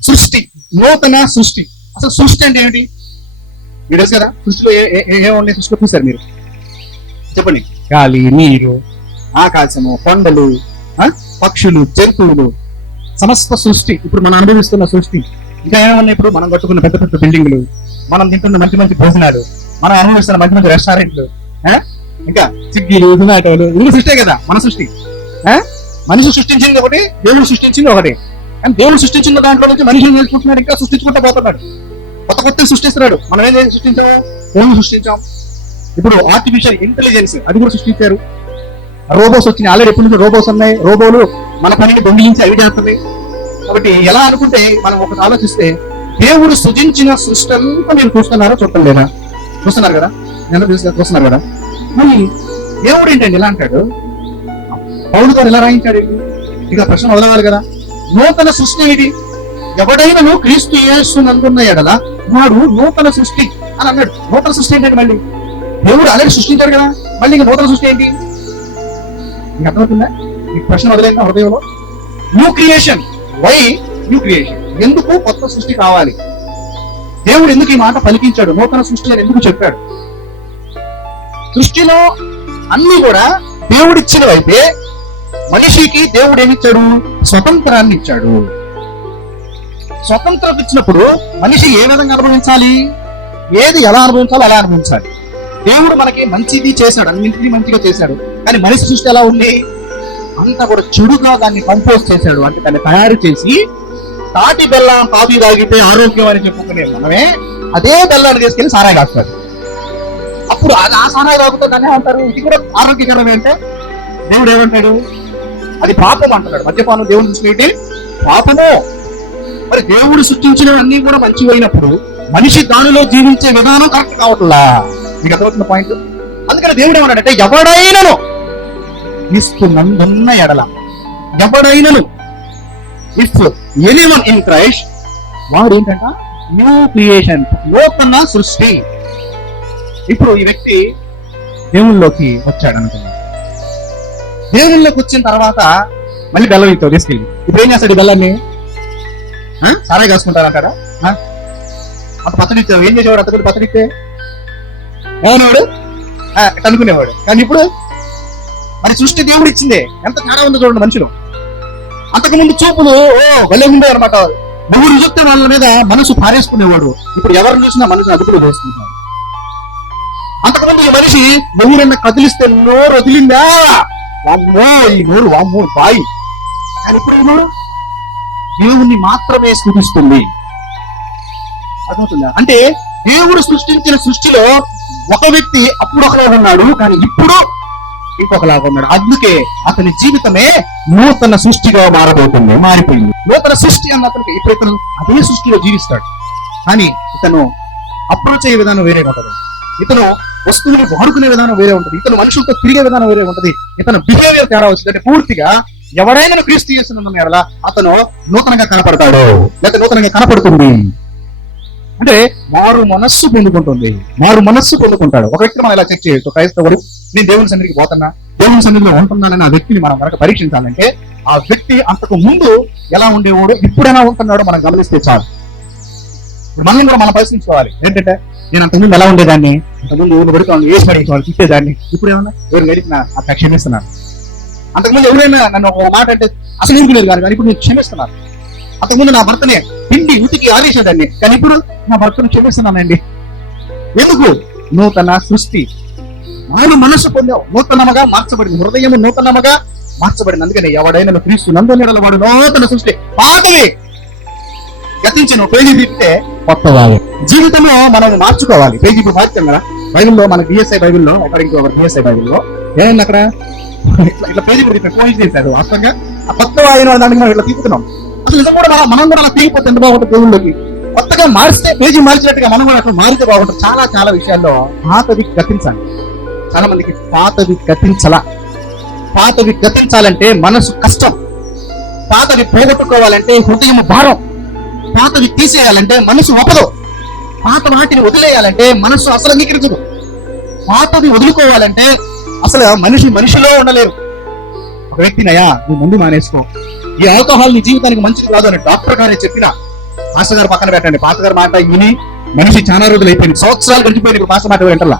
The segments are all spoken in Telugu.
సృష్టి, నూతన సృష్టి. అసలు సృష్టి అంటే ఏమిటి మీరు తెలుసు కదా? సృష్టిలో ఏమున్నాయి? సృష్టిలో చూసారు మీరు? చెప్పండి. గాలి, నీరు, ఆకాశము, కొండలు, పక్షులు, జంతువులు, సమస్త సృష్టి. ఇప్పుడు మనం అనుభవిస్తున్న సృష్టి. ఇంకా ఏమన్నా? ఇప్పుడు మనం కట్టుకున్న పెద్ద పెద్ద బిల్డింగ్లు, మనం తింటున్న మంచి మంచి భోజనాలు, మనం అనుభవిస్తున్న మంచి మంచి రెస్టారెంట్లు, ఇంకా స్విగ్గీలు, జొమాటోలు, ఇది సృష్టి కదా, మన సృష్టి. మనిషి సృష్టించింది ఒకటి, దేవుడు సృష్టించింది ఒకటి. కానీ దేవుడు సృష్టించిన దాంట్లో నుంచి మనిషిని నేర్చుకుంటున్నాడు, ఇంకా సృష్టించుకుంటూ పోతున్నాడు, కొత్త కొత్త సృష్టిస్తున్నాడు. మనం ఏం సృష్టించాము? దేవుడు సృష్టించాం. ఇప్పుడు ఆర్టిఫిషియల్ ఇంటెలిజెన్స్, అది కూడా సృష్టించారు. రోబోస్ వచ్చినాయి ఆల్రెడీ. ఎప్పటి నుంచి రోబోస్ ఉన్నాయి. రోబోలు మన పనిని దొంగిలించి అవి చేస్తున్నాయి. కాబట్టి ఎలా అనుకుంటే మనం ఒకటి ఆలోచిస్తే, దేవుడు సృజించిన సృష్టి అంతా మీరు చూస్తున్నారో చూడటం లేదా? చూస్తున్నారు కదా, చూస్తున్నారు కదా. మరి దేవుడు ఏంటండి ఎలా అంటాడు? పౌలు గారు ఎలా రాయించాడు? ఇక ప్రశ్న వదలవాలి కదా. నూతన సృష్టి ఏమిటి? ఎవడైనా క్రీస్తు యేసునందున్న ఎడల వాడు నూతన సృష్టి అని అన్నాడు. నూతన సృష్టి ఏంటంటే, మళ్ళీ దేవుడు ఆల్రెడీ సృష్టించాడు కదా, మళ్ళీ ఇంకా నూతన సృష్టి ఏంటి? మీకు అర్థమవుతుందా? మీకు ప్రశ్న వదిలేందా హృదయంలో? New creation. Why new creation? ఎందుకు కొత్త సృష్టి కావాలి? దేవుడు ఎందుకు ఈ మాట పలికించాడు? నూతన సృష్టి అని ఎందుకు చెప్పాడు? సృష్టిలో అన్ని కూడా దేవుడిచ్చినవైతే మనిషికి దేవుడు ఏమిచ్చాడు? స్వతంత్రాన్ని ఇచ్చాడు. స్వతంత్రం ఇచ్చినప్పుడు మనిషి ఏ విధంగా అనుభవించాలి? ఏది ఎలా అనుభవించాలో అలా అనుభవించాలి. దేవుడు మనకి మంచిది చేశాడు, అన్నింటినీ మంచిగా చేశాడు. కానీ మనిషి సృష్టి ఎలా ఉంది? అంతా కూడా చెడుగా దాన్ని కంపోజ్ చేశాడు. అంటే దాన్ని తయారు చేసి, తాటి బెల్లం తాగి తాగితే ఆరోగ్యం అని చెప్పుకునే మనమే అదే బెల్లాన్ని తీసుకెళ్లి సారాయి కాస్తారు. అప్పుడు ఆ సారాయి తాగుతూ దాన్ని ఏమంటారు? ఇది కూడా ఆరోగ్యకరమే అంటే దేవుడు ఏమంటాడు? అది పాపం అంటున్నాడు. మద్యపానం దేవుని దృష్టి పాపము. మరి దేవుడు సృష్టించినవన్నీ కూడా మంచివైనప్పుడు మనిషి దానిలో జీవించే విధానం కరెక్ట్ కావట్లా. మీకు అర్థమవుతున్న పాయింట్? అందుకని దేవుడు ఏమన్నాడంటే, ఎవడైనను క్రీస్తునందున్న ఎడల, ఎవడైనను, ఇఫ్ ఎనీవన్ ఇన్ క్రైస్ట్, వాడు ఏంటంట? న్యూ క్రియేషన్, నూతన సృష్టి. ఇప్పుడు ఈ వ్యక్తి దేవుళ్ళలోకి వచ్చాడు అనుకున్నాడు. దేవుళ్ళలోకి వచ్చిన తర్వాత మళ్ళీ బెల్లం ఇస్తావు తీసుకెళ్ళి. ఇప్పుడు ఏం చేస్తాడు? ఈ బెల్లాన్ని సారాయి కాసుకుంటారంటారా? అంత పచ్చడి ఇచ్చావు, ఏం చేసేవాడు? అతడు పచ్చడి ఇస్తే ఏమనేవాడు? అనుకునేవాడు. కానీ ఇప్పుడు మరి సృష్టి దేవుడు ఇచ్చిందే, ఎంత తేడా ఉందో చూడండి మనుషులు. అంతకుముందు చూపులు భలే ఉండే అనమాట. నవ్వుడు చూస్తే వాళ్ళ మీద మనసు పారేసుకునేవాడు. ఇప్పుడు ఎవరిని చూసినా మనసు అదుపులో వేసుకుంటున్నాడు. అంతకుముందు ఈ మనిషి నవ్వురన్నా కదిలిస్తే నోరు వదిలిందా, వామ్మో ఈ నోరు, వామ్మో బాయి. కానీ ఇప్పుడు ఈ నోరు దేవుణ్ణి మాత్రమే స్తుతిస్తుంది. అర్థమవుతుందా? అంటే దేవుడు సృష్టించిన సృష్టిలో ఒక వ్యక్తి అప్పుడు ఒకలాగా ఉన్నాడు, కానీ ఇప్పుడు ఇంకొకలాగా ఉన్నాడు. అందుకే అతని జీవితమే నూతన సృష్టిగా మారిపోయింది. నూతన సృష్టి అన్న అతనికి ఇప్పుడు ఇతను అదే సృష్టిలో జీవిస్తాడు. కానీ ఇతను అప్రోచ్ అయ్యే విధానం వేరే ఉంటుంది. ఇతను వస్తువులు వాడుకునే విధానం వేరే ఉంటుంది. ఇతను మనుషులతో తిరిగే విధానం వేరే ఉంటుంది. ఇతను బిహేవియర్ తేడా వచ్చింది. అంటే పూర్తిగా ఎవరైనా క్రీస్తు యేసునందున్న ఎడల అతను నూతనంగా కనపడతాడు, లేకపోతే నూతనంగా కనపడుతుంది. అంటే మారు మనస్సు పొందుకుంటాడు. ఒక వ్యక్తిని మనం ఇలా చెక్ చేయొచ్చు. క్రైస్తవుడు, నేను దేవుని సన్నిధికి పోతున్నా, దేవుని సన్నిధిలో ఉంటున్నానని ఆ వ్యక్తిని మనం కనుక పరీక్షించాలంటే, ఆ వ్యక్తి అంతకు ముందు ఎలా ఉండేవాడు, ఇప్పుడు ఎలా ఉంటున్నాడో మనం గమనిస్తే చాలు. ఇప్పుడు మనం కూడా మనం పరిశీలించుకోవాలి. ఏంటంటే, నేను అంతకుముందు ఎలా ఉండేదాన్ని, అంతకుముందు ఎవరిని పడుకోవాలి, వేసి పడేవాళ్ళు తిట్టేదాన్ని, ఇప్పుడు ఏమన్నా ఎవరు నేర్పినా అట్లా క్షమిస్తున్నాను. అంతకుముందు ఎవరైనా నన్ను ఒక మాట అంటే అసలు ఊరుకునేది కానీ ఇప్పుడు నేను క్షమిస్తున్నాను. అంతకుముందు నా భర్తనే పిండి ఉతికి ఆదేశేదాన్ని, కానీ ఇప్పుడు నా భర్తను క్షమిస్తున్నానండి. ఎందుకు? నూతన సృష్టి. మారు మనస్సు పొందావు, నూతనముగా మార్చబడింది, హృదయం నూతనముగా మార్చబడింది. అందుకని ఎవడైనా క్రీస్తునందున్న ఎడల వాడు నూతన సృష్టి. పాతవి గతించిన పేజీ తిప్పితే కొత్తవాడు. జీవితంలో మనం మార్చుకోవాలి. పేజీ ఇప్పుడు మార్చాం కదా బైబిల్లో, మన డిఎస్ఐ బైబిల్లో, అకార్డింగ్ టు అవర్ డిఎస్ఐ బైబిల్లో ఏమైంది అక్కడ? ఇట్లా పేజీ పోయింట్ చేశారు. వాస్తవంగా ఆ కొత్త వాయిన దానికి మనం ఇట్లా తీపుతున్నాం. అసలు నిజం కూడా మనం కూడా అలా తీగిపోతే ఎంత బాగుంటుంది దేవుళ్ళకి. కొత్తగా మారిస్తే పేజీ మార్చినట్టుగా మనం కూడా అట్లా మారితే బాగుంటుంది. చాలా చాలా విషయాల్లో పాతవి గతించాలి. చాలా మందికి పాతవి గతించాలంటే మనసు కష్టం. పాతవి పోగొట్టుకోవాలంటే హృదయం భారం. పాతవి తీసేయాలంటే మనసు ఒప్పదు. పాత వాటిని వదిలేయాలంటే మనసు అసలు అంగీకరించదు. పాతవి వదులుకోవాలంటే అసలు మనిషిలో ఉండలేరు. ఒక వ్యక్తినయా నువ్వు ముందు మానేసుకో, ఈ ఆల్కహాల్ నీ జీవితానికి మంచిది కాదు అని డాక్టర్ గారే చెప్పినా పాస్టర్ గారు పక్కన పెట్టండి. పాస్టర్ గారు మాట విని మనిషి చాలా రోజులు అయిపోయింది, సంవత్సరాలు గడిచిపోయింది, ఇప్పుడు పాస్టర్ మాట వింటలా.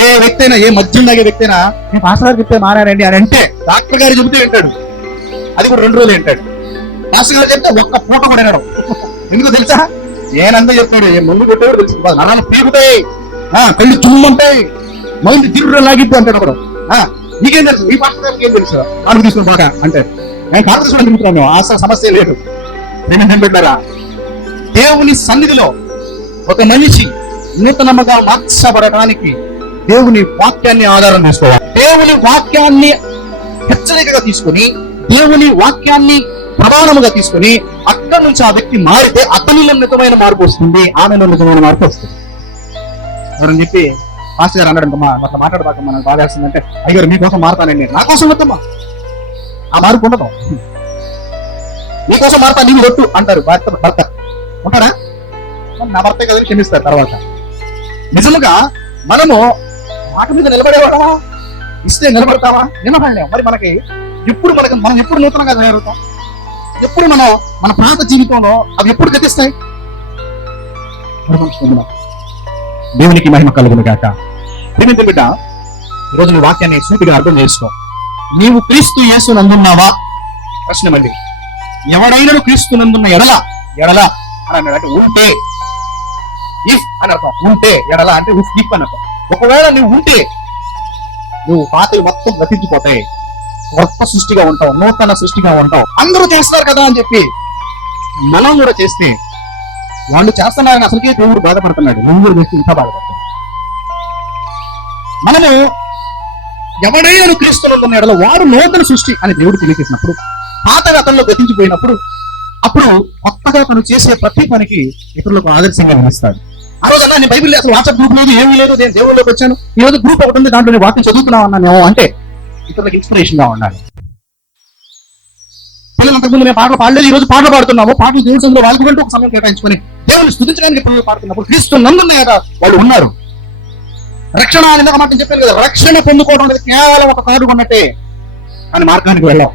ఏ వ్యక్తి అయినా, ఏ మద్యం తాగే వ్యక్తి అయినా నేను పాస్టర్ గారు చెప్తే మారానండి అని అంటే, డాక్టర్ గారు చెబితే వింటాడు, అది కూడా 2 రోజులు వింటాడు. పాస్టర్ గారు చెప్తే ఒక్క పూట కూడా వినడం. ఎందుకు తెలుసా? ఏనంతా చెప్తాడు, ఏ ముందు కొట్టేవాడు తెలుసు, నరాలు పీకుతాయి, కళ్ళు చుమ్మంటాయి, మైండ్ తిరుగుడు లాగిద్దు అంటాడు ఒకడు. నీకేం తెలుసు, ఈ పాస్టర్ గారికి ఏం తెలుసు, నాకు తీసుకుని బాగా అంటారు. నేను భారతదేశంలో తిరుగుతున్నాను, ఆ సమస్య లేదు. నేను పెట్టారా? దేవుని సన్నిధిలో ఒక మనిషి నూతనముగా మార్చబడటానికి దేవుని వాక్యాన్ని ఆధారం చేసుకోవాలి. దేవుని వాక్యాన్ని హెచ్చరికగా తీసుకుని, దేవుని వాక్యాన్ని ప్రధానముగా తీసుకుని అక్కడి నుంచి ఆ వ్యక్తి మారితే అతనిలో నిజమైన మార్పు వస్తుంది, ఆమెలో నిజమైన మార్పు వస్తుంది. ఎవరని చెప్పి మాస్టర్ గారు అన్నాడు, అట్లా మాట్లాడబాక, మనకు బాధ వేస్తుందంటే, అయ్యారు మీకోసం మారుతానండి. నా కోసం వద్దమ్మా, ఆ మార్పు ఉండదు. నీకోసం మారుతా, నీకు ఒట్టు అంటారు భర్త. ఉంటారా? నా భర్త కదా క్షమిస్తారు తర్వాత. నిజముగా మనము మాట మీద నిలబడేవాడమా? ఇస్తే నిలబడతావా? నిలబడలేము. మరి మనం ఎప్పుడు నూతనంగా తయారవుతాం? ఎప్పుడు మన పాత జీవితంలో అవి ఎప్పుడు గతిస్తాయి? దేవునికి మహిమ కలుగును గాక. ప్రియమైన బిడ్డ, ఈరోజు నీ వాక్యాన్ని సూటిగా అర్థం చేసుకో. నీవు క్రీస్తు యేసునందున్నావా? ప్రశ్న మళ్ళీ. ఎవడైనా క్రీస్తునందున్న ఎడల అని అన్నాడు. ఉంటే, ఇఫ్ అని అర్థం. ఉంటే, ఎడల అంటే ఇఫ్ అని అర్థం. ఒకవేళ నువ్వు ఉంటే నువ్వు పాతలు మొత్తం గతించిపోతాయి, కొత్త సృష్టిగా ఉంటావు, నూతన సృష్టిగా ఉంటావు. అందరూ చేస్తారు కదా అని చెప్పి మనం కూడా చేస్తే, వాళ్ళు చేస్తున్నారని అసలుకే దేవుడు బాధపడుతున్నాడు, నువ్వు కూడా చేస్తే ఇంకా బాధపడతాడు. మనము ఎవడైనా క్రీస్తునందున్న ఎడల వాడు నూతన సృష్టి అని దేవుడు తెలియజేసినప్పుడు, పాతగా అతనిలో గతించిపోయినప్పుడు, అప్పుడు కొత్తగా తను చేసే ప్రతి పనికి ఇతరులకు ఆదర్శంగా నిలుస్తాడు. ఆ రోజు నేను బైబిల్ అసలు వాట్సాప్ గ్రూప్ లేదు, ఏమీ లేదు, నేను దేవుళ్ళలోకి వచ్చాను, ఈ రోజు గ్రూప్ ఒకటి ఉంది, దాంట్లో వాక్యం చదువుతున్నావు అన్నానేమో అంటే ఇతరులకు ఇన్స్పిరేషన్ గా ఉండాలి. పిల్లలు అంతకుముందు మేము పాటలు పాడలేదు, ఈ రోజు పాటలు పాడుతున్నాము. పాటలు దేవుడి సందులో వాళ్ళకు ఒక సమయం కేటాయించుకొని దేవుని స్తుతించడానికి పిల్లలు పాడుతున్నప్పుడు క్రీస్తు నందున్న కదా వాళ్ళు ఉన్నారు. రక్షణ అని ఒక మాట చెప్పాను కదా, రక్షణ పొందుకోవడం అనేది కేవలం ఒక తాడు కొన్నట్టే, కానీ మార్గానికి వెళ్ళాం.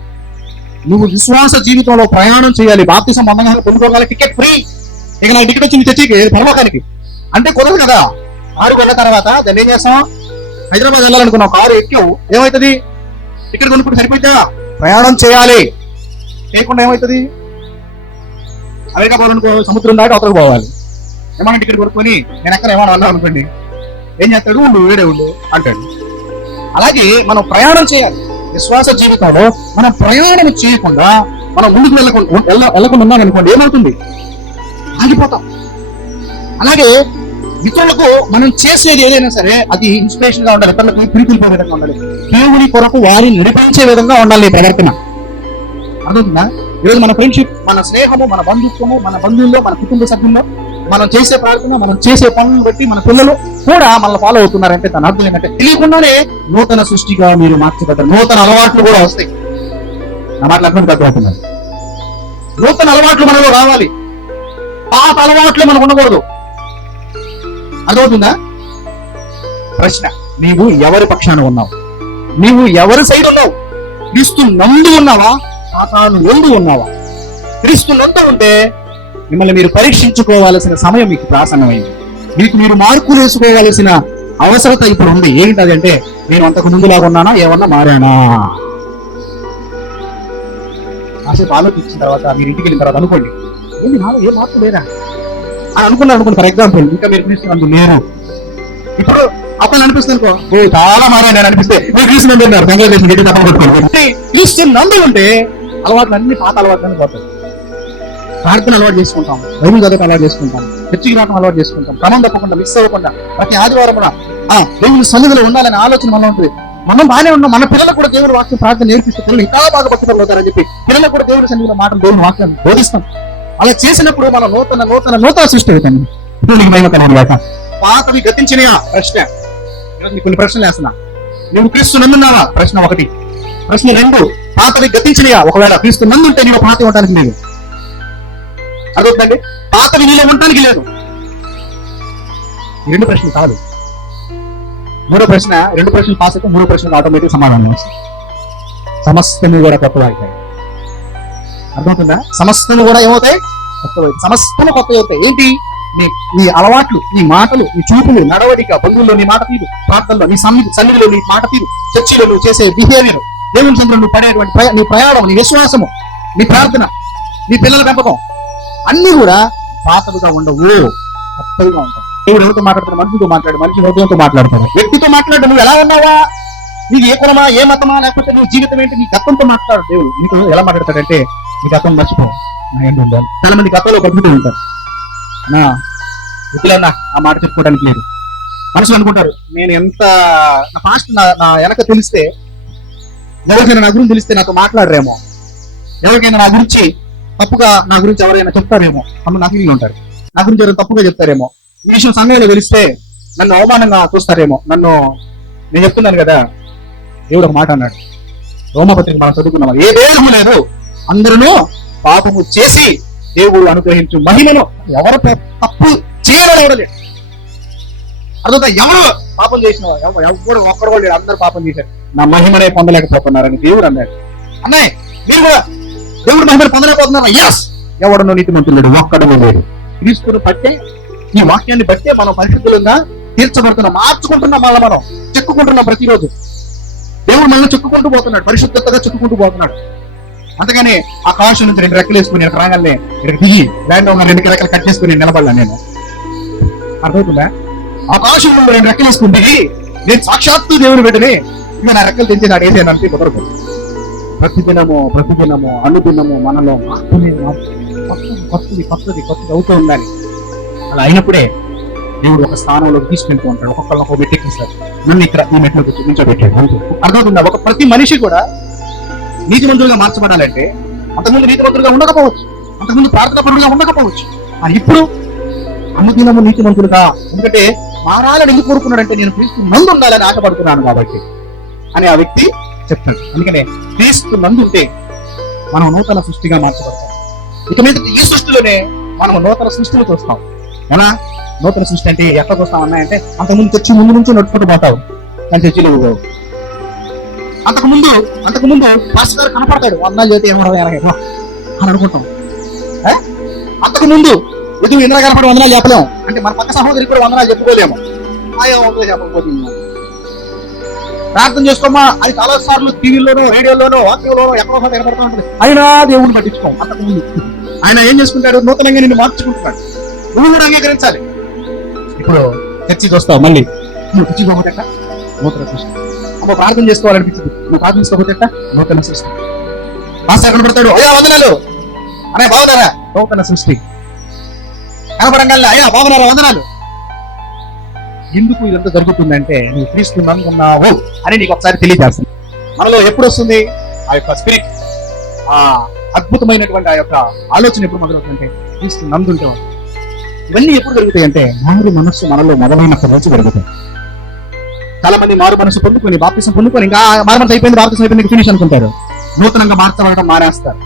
నువ్వు విశ్వాస జీవితంలో ప్రయాణం చేయాలి, బాప్తిసం పొందగానే పొందుకోగల టికెట్ ఫ్రీ. ఇక నాకు టికెట్ వచ్చింది చర్చికి, పరలోకానికి అంటే కుదరదు కదా. కారు కొన్న తర్వాత దాన్ని ఏం చేస్తాం? హైదరాబాద్ వెళ్ళాలనుకున్నావు, కారు ఎక్కావు, ఏమవుతుంది? టికెట్ కొనుక్కుంటే సరిపోద్దా? ప్రయాణం చేయాలి. చేయకుండా ఏమవుతుంది? అమెరికా పోవాలనుకో, సముద్రం దాటి అవతలకు పోవాలి. ఏమన్నా టికెట్ కొనుక్కొని నేను ఎక్కడ ఏమన్నా అన్నా అనుకోండి, ఏం చేస్తాడు? వేడే ఉండు అంటాడు. అలాగే మనం ప్రయాణం చేయాలి. విశ్వాస జీవితంలో మనం ప్రయాణం చేయకుండా మనం ముందుకు వెళ్ళకుండా ఉన్నాం అనుకోండి, ఏమవుతుంది? ఆగిపోతాం. అలాగే ఇతరులకు మనం చేసేది ఏదైనా సరే అది ఇన్స్పిరేషన్ గా ఉండాలి, ఇతరులకు ప్రీతిల్పే విధంగా ఉండాలి, దేవుని కొరకు వారిని నడిపించే విధంగా ఉండాలి ప్రవర్తన. అర్థవుతుందా? ఈరోజు మన ఫ్రెండ్షిప్, మన స్నేహము, మన బంధుత్వము, మన బంధువుల్లో, మన కుటుంబ సభ్యుల్లో మనం చేసే ప్రార్థన, మనం చేసే పనులను బట్టి మన పిల్లలు కూడా మనల్ని ఫాలో అవుతున్నారంటే దాని అర్థం ఏంటంటే తెలియకుండానే నూతన సృష్టిగా మీరు మార్చబడ్డారు. నూతన అలవాట్లు కూడా వస్తాయి. నా మాటలు అర్థం తగ్గుతున్నారు. నూతన అలవాట్లు మనలో రావాలి, పాత అలవాట్లు మనకు ఉండకూడదు. అర్థమవుతుందా? ప్రశ్న, నీవు ఎవరి పక్షాన ఉన్నావు? నీవు ఎవరి సైడ్ ఉన్నావు? క్రీస్తు నందు ఉన్నావా, సాతాను యందు ఉన్నావా? క్రీస్తు నందు ఉంటే మిమ్మల్ని మీరు పరీక్షించుకోవాల్సిన సమయం మీకు ప్రాసన్నమైంది. మీకు మీరు మార్పులు వేసుకోవాల్సిన అవసరత ఇప్పుడు ఉంది. ఏంటది అంటే, నేను అంతకు ముందులాగా ఉన్నానా, ఏమన్నా మారానా? కాసేపు ఆలోచించిన తర్వాత మీరు ఇంటికి వెళ్ళిన తర్వాత అనుకోండి, ఏంటి నాలో ఏ మార్పు లేదా అని అనుకున్నారు. ఫర్ ఎగ్జాంపుల్, ఇంకా మీరు క్రీస్తు లేరు, ఇప్పుడు అప్పుడు అనిపిస్తుంది చాలా మారాను అనిపిస్తే మీరు క్రీస్తు నందు ఉన్నారు, బంగ్లాదేశ్ గట్టి తప్ప కొట్టుకోండి. క్రీస్తు నందు ఉంటే అలవాట్లు అన్ని పాత అలవాట్లన్నీ పోతాయి. ప్రార్థన అలవాటు చేసుకుంటాం, బైబిల్ చదవడం అలవాటు చేసుకుంటాం, చర్చికి రావడం అలవాటు చేసుకుంటాం, క్రమం తప్పకుండా మిస్ అవ్వకుండా ప్రతి ఆదివారం కూడా దేవుని సన్నిధిలో ఉండాలనే ఆలోచన మనం ఉంటుంది. మనం బాగానే ఉన్నాం. మన పిల్లలకు కూడా దేవుడి వాక్యం ప్రార్థన నేర్పిస్తే పిల్లలు ఇంకా బాగా పట్టుకోగలుగుతారని చెప్పి పిల్లలకు కూడా దేవుడి సన్నిధిలో మాటలు, దేవుని వాక్యాన్ని బోధిస్తాం. అలా చేసినప్పుడు మనం నూతన సృష్టి అవుతాం. పాతవి గతించినయా? ప్రశ్న. కొన్ని ప్రశ్నలు వేస్తున్నా. నువ్వు క్రీస్తు నందున్నావా? ప్రశ్న 1. ప్రశ్న 2, పాతవి గతించినయా? ఒకవేళ క్రీస్తు నందుంటే నీవు పాత ఉండటానికి లేదు. అదొద్దండి, పాతవి నీలో ఉండటానికి లేదు. 2 ప్రశ్నలు కాదు. 3వ ప్రశ్న, 2 ప్రశ్నలు పాస్ అయితే 3వ ప్రశ్నలు ఆటోమేటిక్ సమాధానం వస్తుంది. సమస్తము కూడా కొత్తగా అవుతాయి. అర్థమవుతుందా? సమస్తము కూడా ఏమవుతాయి? సమస్తము కొత్త అవుతాయి. ఏంటి? నీ అలవాట్లు, నీ మాటలు, నీ చూపులు, నడవడిక, బంధువుల్లో నీ మాట తీరు, ప్రార్థనలో నీ సన్నిధిలో నీ మాట తీరు, చర్చిలో నువ్వు చేసే బిహేవియర్, దేవుని సందులో నువ్వు పడేటువంటి నీ ప్రయాణం, నీ విశ్వాసము, నీ ప్రార్థన, నీ పిల్లల పెంపకం అన్ని కూడా పాతలుగా ఉండవు, కొత్తగా ఉంటాయి. దేవుడు ఎవరితో మాట్లాడుతాడు? మనిషితో మాట్లాడు, మనిషి హృదయంతో మాట్లాడతాడు, వ్యక్తితో మాట్లాడు. నువ్వు ఎలా ఉన్నావా, నీకు ఏ కులమా, ఏ మతమా, లేకపోతే నీ జీవితం ఏంటి, నీ గతంతో మాట్లాడు. దేవుడు నీకు ఎలా మాట్లాడతాడంటే నీ గతం మర్చిపో, నా ఏంటి ఉండాలి. చాలా మంది గతంలో బతుకుతూ ఉంటారు. నా వృత్తిలో ఆ మాట చెప్పుకోవడానికి లేదు. మనుషులు అనుకుంటారు, నేను ఎంత నా పాస్ట్ నా వెనక తెలిస్తే, ఎవరికైనా నా గురించి తెలిస్తే నాతో మాట్లాడరేమో, ఎవరికైనా నా గురించి తప్పుగా నా గురించి ఎవరైనా చెప్తారేమో, అమ్మ నాకు ఫీలింగ్ ఉంటారు. నా గురించి ఎవరైనా తప్పుగా చెప్తారేమో, ఈ విషయం సంఘంలో తెలిస్తే నన్ను అవమానంగా చూస్తారేమో, నేను చెప్తున్నాను కదా. దేవుడు ఒక మాట అన్నాడు, రోమపత్రిక మనం చదువుకున్నాం, ఏ దేహము లేదు, అందరూ పాపము చేసి దేవుడు అనుగ్రహించు మహిమను ఎవరు తప్పు చేయాలని ఎవరు లేదు. అదొక ఎవరు పాపం చేసిన ఎవరు ఒక్కడు కూడా లేడు, అందరూ పాపం చేశారు, నా మహిమనే పొందలేకపోతున్నారని దేవుడు అన్నాడు. అన్నయ్య మీరు కూడా దేవుడు మహిమను పొందలేకపోతున్నారు. ఎస్, ఎవడనో నీతిమంతుడు ఒక్కడనో లేడు. క్రీస్తును బట్టే, ఈ వాక్యాన్ని బట్టే మనం పరిశుద్ధులుగా తీర్చబడుతున్నాం, మార్చుకుంటున్నాం, మళ్ళీ మనం చెక్కుకుంటున్నాం. ప్రతిరోజు దేవుడు మనల్ని చెక్కుకుంటూ పోతున్నాడు, పరిశుద్ధతగా చెక్కుకుంటూ పోతున్నాడు. అంతగానే ఆకాశం నుంచి 2 రెక్కలు వేసుకుని రాగానే దిగి ల్యాండ్ ఉన్న 2 రెక్కలు కట్ చేసుకుని నిలబడలా. నేను అర్థమవుతుందా? ఆకాశంలో 2 రెక్కలు వేసుకుని దిగి నేను సాక్షాత్తు దేవుని బిడ్డని, ఇక నా రెక్కలు తెంచి నాడు వేసేయాలంటే కుదరదు. ప్రతిదినము అనుదినము మనలో కొత్తది అవుతూ ఉండాలి. అలా అయినప్పుడే దేవుడు ఒక స్థానంలోకి తీసుకెళ్తూ ఉంటాడు. ఒక్కొక్కళ్ళు ఒక మెట్టు ఎక్కిస్తారు. నన్ను ఇక్కడ ఈ మెట్లకు చూపించబెట్టాడు. అర్థమవుతుందా? ఒక ప్రతి మనిషి కూడా నీతిమంతులుగా మార్చబడాలంటే అంతకుముందు నీతిమంతులుగా ఉండకపోవచ్చు, అంతకుముందు ప్రార్థనా పరులుగా ఉండకపోవచ్చు, అని ఇప్పుడు అనుదినము నీతిమంతులుగా, ఎందుకంటే మారాలని ఎందుకు కోరుకున్నాడంటే నేను క్రీస్తు నందు ఉండాలని ఆశపడుతున్నాను కాబట్టి అని ఆ వ్యక్తి చెప్తాడు. అందుకనే క్రీస్తు నందు ఉంటే మనం నూతన సృష్టిగా మార్చబడతాం. ఇక మీద ఈ సృష్టిలోనే మనం నూతన సృష్టిని చూస్తాం. ఎలా నూతన సృష్టి అంటే ఎట్లా చూస్తాం అన్నాయంటే, అంతకుముందు చర్చి ముందు నుంచి నడుచుకుంటూ పోతావు, కానీ చర్చిలో అంతకుముందు పాస్టర్ గారు కనపడతాడు, వందలు చేతి ఏమో అని అనుకుంటాం. అంతకుముందు ఎదురు ఇంద్ర కనపడి వందనాలు చెప్పలేము, అంటే మన పక్క సహోదరికి కూడా వందనాలు చెప్పుకోలేము. చెప్పకపోతే ప్రార్థన చేసుకోమా అది చాలా సార్లు టీవీలోనో, రేడియోలోనో, వాక్యంలోనో ఎక్కడో కనపడుతూ ఉంటుంది. అయినా దేవుడిని పట్టించుకోం. అంతకుముందు ఆయన ఏం చేసుకుంటాడు? నూతనంగా నిన్ను మార్చుకుంటున్నాడు. నువ్వు కూడా అంగీకరించాలి. ఇప్పుడు చర్చికి వస్తావు, మళ్ళీ నువ్వు చర్చికి నూతన సృష్టి. అమ్మ ప్రార్థన చేసుకోవాలనిపించింది, నువ్వు ప్రార్థించుకోకపోతే నూతన సృష్టి. పాస్టర్ ఎక్కడ పెడతాడు, అయ్యా వందనాలు అనే బాగున్నారా, నూతన సృష్టి. కనపడంగా అయ్యా బాగున్నారా, వందనాలు. ఎందుకు ఇదంతా జరుగుతుందంటే నువ్వు క్రీస్తు నందు ఉన్నావు అని నీకు ఒకసారి తెలియజేస్తుంది. మనలో ఎప్పుడు వస్తుంది ఆ యొక్క స్పిరిట్, ఆ అద్భుతమైనటువంటి ఆ యొక్క ఆలోచన ఎప్పుడు మొదలవుతుందంటే క్రీస్తు నందుంటే. ఇవన్నీ ఎప్పుడు జరుగుతాయి అంటే మారు మనస్సు మనలో మొదలైన రోజు జరుగుతాయి. చాలా మంది మారు మనసు పొందుకొని బాప్తిసం పొందుకొని ఇంకా మారు మనసు అయిపోయింది, బాప్తిసం అయిపోయింది, ఫినిష్ అనుకుంటారు. నూతనంగా మార్చబడడం మానేస్తారు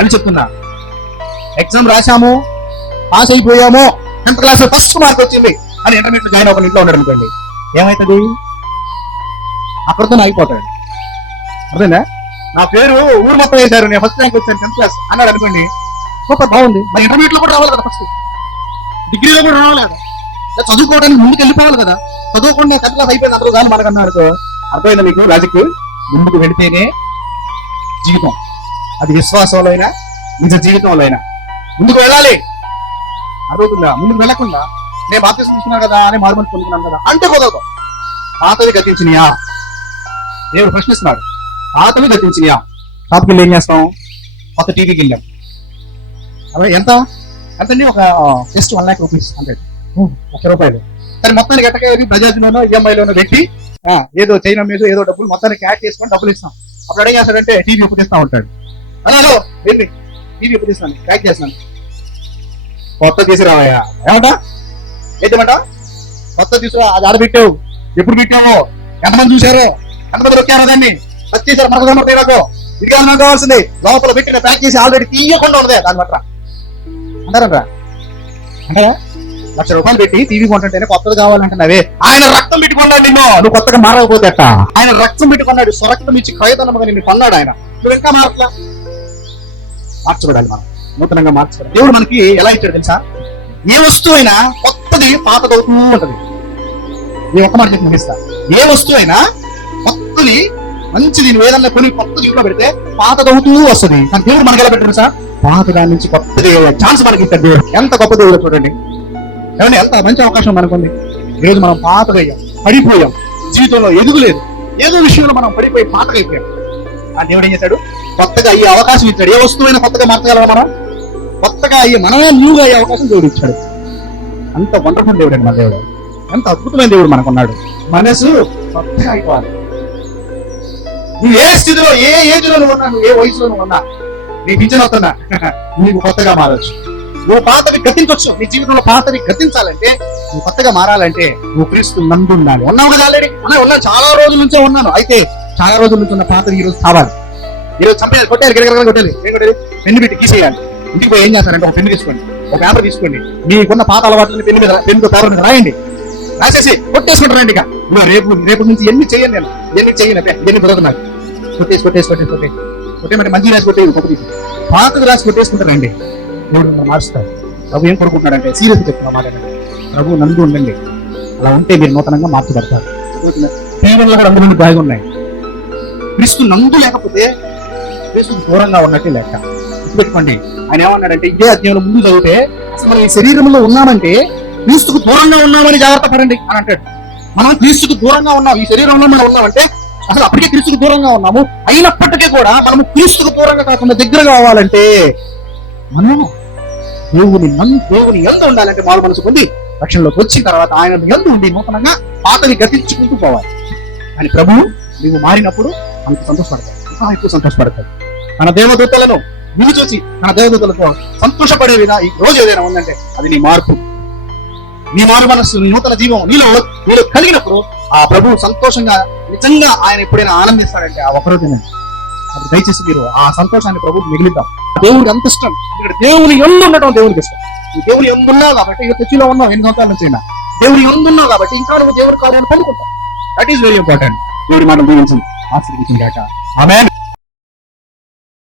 అని చెప్తున్నా. ఎగ్జామ్ రాశాము, పాస్ అయిపోయాము, 10th క్లాస్ లో ఫస్ట్ మార్క్ వచ్చింది అని ఇంటర్మీడియట్ జాయిన్ అవ్వకుండా ఇంట్లో ఉన్నాడు అనుకోండి, ఏమవుతుంది? అక్కడితో అయిపోతాడు. అర్థంగా? నా పేరు ఊరు మొత్తం వేశారు, నేను ఫస్ట్ ర్యాంక్ వచ్చాను 10th క్లాస్ అన్నాడు అనుకోండి, గొప్ప బాగుంది. మరి ఇంటర్మీడియట్ లో కూడా రావాలి కదా, ఫస్ట్ డిగ్రీలో కూడా రావాలి కదా, చదువుకోవడానికి ముందుకు వెళ్ళిపోవాలి కదా. చదువుకుండా 10th క్లాస్ అయిపోయింది అందరూ కానీ మనకన్నారు. అర్థమైందా మీకు లాజిక్? ముందుకు వెళితేనే జీవితం, అది విశ్వాసంలో అయినా నిజ జీవితంలో అయినా ముందుకు వెళ్ళాలి. అడుగుతుందా? ముందుకు వెళ్లకుండా నేను బాప్తిసం తీసుకున్నాను కదా అని మారుమని పొందుకున్నాను కదా అంటే కుదరదు. పాతవి గతించినయా? దేవుడు ప్రశ్నిస్తున్నాడు. పాతవి గతించినయా? షాప్కి వెళ్ళి ఏం చేస్తాం? కొత్త టీవీకి వెళ్ళాం. అదే ఎంత ఎంతండి? ఒక జస్ట్ 1 lakh rupees అంటే ₹1,00,000. సరే మొత్తానికి ఎట్టకేది బజాజ్లోనో ఈఎంఐలోనో పెట్టి ఏదో చైనా మీద ఏదో డబ్బులు మొత్తానికి క్యాష్ చేసుకొని డబ్బులు ఇస్తాం. అప్పుడు అడిగి చేస్తాడంటే టీవీ ఉపదిస్తా ఉంటాడు. హలో టీవీ ఉపదిస్తాను, ప్యాక్ చేస్తాను, కొత్త తీసుకురావయ్యా. ఏమంటా? ఏంటమాట? కొత్త తీసుకురా. అది ఆడబెట్టావు, ఎప్పుడు పెట్టావో, ఎంతమంది చూశారో, ఎంతమంది రొక్కారో, దాన్ని వచ్చేసారు మనకు ఇదిగా నాకు కావాల్సింది లోపల పెట్టిన ప్యాక్ చేసి ఆల్రెడీ తీయకుండా ఉన్నదే దాని బట్ట అంటారా? అంటారా? ₹1,00,000 పెట్టి టీవీ కొంటుంటేనే కొత్తది కావాలంటున్నావే. ఆయన రక్తం పెట్టుకున్నాడు నిన్ను, నువ్వు కొత్తగా మారకపోతే అట్ట. ఆయన రక్తం పెట్టుకున్నాడు, స్వరక్తం ఇచ్చి క్రయధనముగా నిన్ను కొన్నాడు ఆయన. నువ్వు ఇంకా మారట్లా? మార్చబడాలి మనం. నూతనంగా మార్చుకోవడం. దేవుడు మనకి ఎలా ఇచ్చాడు తెలుసా? ఏ వస్తువు అయినా కొత్తది పాతదవుతూ ఉంటది. నేను ఒక్క మాట చెప్పి ముగిస్తా. ఏ వస్తువు అయినా కొత్తది మంచిది ఏదన్నా కొని కొత్తది ఇంట్లో పెడితే పాతదవుతూ వస్తుంది. కానీ దేవుడు మనకి ఎలా పెట్టాడు సార్? పాత దాని నుంచి కొత్తది ఛాన్స్ మనకి ఇస్తాడు దేవుడు. ఎంత గొప్ప దేవుడు చూడండి. ఏమంటే ఎంత మంచి అవకాశం మనకుంది. ఈరోజు మనం పాతగా అయ్యాం, పడిపోయాం, జీవితంలో ఎదుగులేదు, ఏదో విషయంలో మనం పడిపోయి పాతగా అయిపోయాం. ఆ దేవుడు ఏం చేశాడు? కొత్తగా అయ్యే అవకాశం ఇచ్చాడు. ఏ వస్తువైనా కొత్తగా మార్చగలరా మనం? కొత్తగా అయ్యే మనమే న్యూగా అయ్యే అవకాశం దేవుడు ఇచ్చాడు. అంత వండర్ఫుల్ దేవుడు అండి మన దేవుడు. ఎంత అద్భుతమైన దేవుడు మనకున్నాడు. మనసు కొత్తగా అయిపోవాలి. నువ్వు ఏ స్థితిలో ఏ ఏజ్లో ఉన్నా, నువ్వు ఏ వయసులో ఉన్నా, నీ పింఛన్ అవుతున్నా నీకు కొత్తగా మారచ్చు. నువ్వు పాతవి గతించవచ్చు. నీ జీవితంలో పాతవి గతించాలంటే, నువ్వు కొత్తగా మారాలంటే నువ్వు క్రీస్తు నందు ఉండాలి. ఉన్నావు కదా ఆల్రెడీ? ఉన్నా, చాలా రోజుల నుంచే ఉన్నాను. అయితే చాలా రోజుల నుంచి ఉన్న పాతవి ఈ రోజు కావాలి. ఈరోజు చంపేయాలి, కొట్టాలి, గిరగరగా కొట్టాలి. ఏం కొట్టాలి? పెన్ను పెట్టి గీసేయాలి. ఇంటికి పోయి ఏం చేస్తారంటే ఒక పెన్ను తీసుకోండి, ఒక పేపర్ తీసుకోండి, మీకున్న పాత అలవాట్లని పెన్నుతో పేపర్ మీద రాయండి. రాసేసి కొట్టేసుకుంటారండి. ఇక రేపు నుంచి ఎన్ని చేయను, నేను ఎన్ని చేయను, ఎన్ని కుదరదు. కొట్టేమంటే మంచి రాసి కొట్టేది, గొప్ప తీసి పాతది రాసి కొట్టేసుకుంటారండి. దేవుడు మారుస్తారు. ప్రభు ఏం కొడుకుంటున్నాడంటే, సీరియస్ చెప్తున్నా మాట, ప్రభు నందు ఉండండి. అలా ఉంటే మీరు నూతనంగా మార్చబడతారు. తీవ్రంలో కూడా అందరూ బాగా ఉన్నాయి. క్రీస్తు నందు లేకపోతే క్రీస్తుకు దూరంగా ఉన్నట్టే లెక్క. గుర్తుపెట్టుకోండి. ఆయన ఏమన్నాడంటే, ఇదే అధ్యాయంలో ముందు చదివితే, అసలు మనం ఈ శరీరంలో ఉన్నామంటే క్రీస్తుకు దూరంగా ఉన్నామని జాగ్రత్త పడండి అని అంటాడు. మనం క్రీస్తుకు దూరంగా ఉన్నాం, ఈ శరీరంలో మనం ఉన్నామంటే అసలు అప్పటికే క్రీస్తుకు దూరంగా ఉన్నాము. అయినప్పటికీ కూడా మనము క్రీస్తుకు దూరంగా కాకుండా దగ్గరగా అవ్వాలంటే మనం దేవుని యందు ఉండాలంటే మారు మనసు పొంది రక్షణలోకి వచ్చిన తర్వాత ఆయన యందు ఉండి నూతనంగా పాతని గతించుకుంటూ పోవాలి. అని ప్రభువు నీవు మారినప్పుడు అంత సంతోషపడతాడు, ఇంకా ఎక్కువ సంతోషపడతాడు. తన దేవదూతలను నీవు చూసి తన దేవదూతలతో సంతోషపడే విధంగా ఈ రోజు ఏదైనా ఉందంటే అది నీ మార్పు, నీ మారు మనస్సు, నీ నూతన జీవం నీలో కలిగినప్పుడు ఆ ప్రభువు సంతోషంగా నిజంగా ఆయన ఎప్పుడైనా ఆనందిస్తాడంటే ఆ ఒకరోజునండి. అది దయచేసి మీరు ఆ సంతోషాన్ని ప్రభువు మిగిలిద్దాం. దేవుడికి అంత ఇష్టం. ఇక్కడ దేవుని యందు ఉండటం దేవుడికి ఇష్టం. దేవుని యందు ఉన్నావు కాబట్టి ఇక చర్చిలో ఉన్నావు 8 సంవత్సరాల నుంచి అయినా దేవుని యందు ఉన్నావు కాబట్టి ఇంకా నువ్వు దేవుడి కార్యాలను పొందుకుంటావు. That is very important. దేవుడి మనం దీవించి ఆశీర్వదించింది కాక. ఆమేన్.